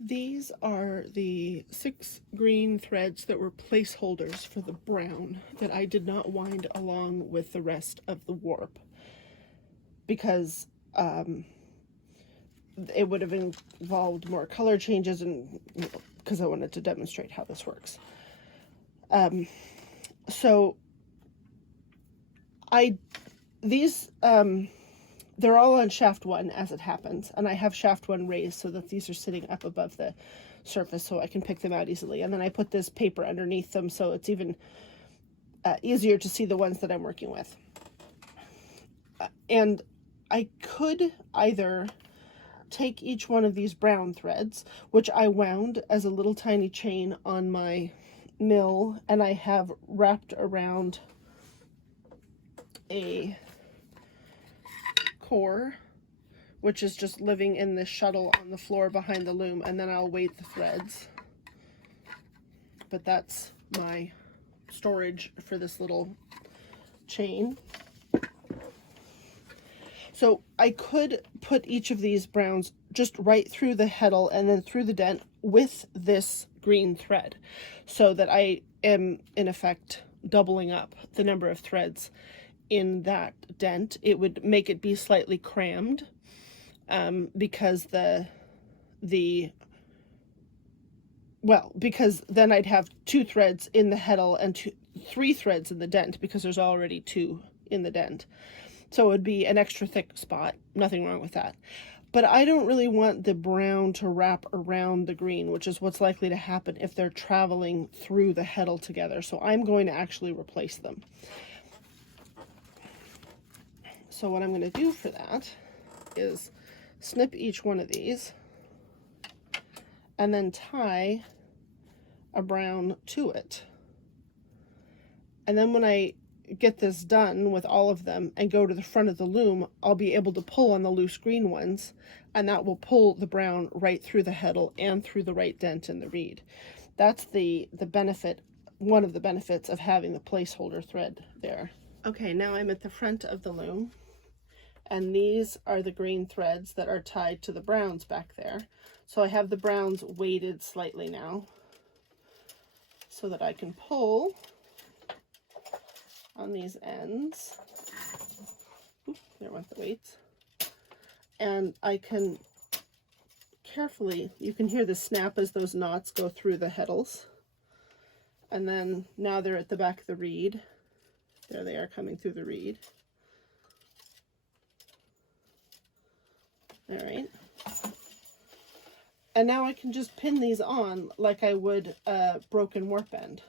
These are the 6 green threads that were placeholders for the brown that I did not wind along with the rest of the warp because it would have involved more color changes, and because I wanted to demonstrate how this works. So these they're all on shaft 1 as it happens, and I have shaft 1 raised so that these are sitting up above the surface so I can pick them out easily. And then I put this paper underneath them so it's even easier to see the ones that I'm working with. And I could either take each one of these brown threads, which I wound as a little tiny chain on my mill, and I have wrapped around a core, which is just living in this shuttle on the floor behind the loom, and then I'll weight the threads. But that's my storage for this little chain. So I could put each of these browns just right through the heddle and then through the dent with this green thread, so that I am in effect doubling up the number of threads in that dent. It would make it be slightly crammed because because then I'd have 2 threads in the heddle and 3 threads in the dent, because there's already 2 in the dent. So it would be an extra thick spot. Nothing wrong with that. But I don't really want the brown to wrap around the green, which is what's likely to happen if they're traveling through the heddle together. So I'm going to actually replace them. So what I'm going to do for that is snip each one of these and then tie a brown to it. And then when I get this done with all of them and go to the front of the loom, I'll be able to pull on the loose green ones, and that will pull the brown right through the heddle and through the right dent in the reed. That's the benefit, one of the benefits of having the placeholder thread there. Okay, now I'm at the front of the loom, and these are the green threads that are tied to the browns back there. So I have the browns weighted slightly now so that I can pull on these ends. Oops, there went the weights. And I can carefully, you can hear the snap as those knots go through the heddles. And then now they're at the back of the reed. There they are coming through the reed. All right. And now I can just pin these on like I would a broken warp end.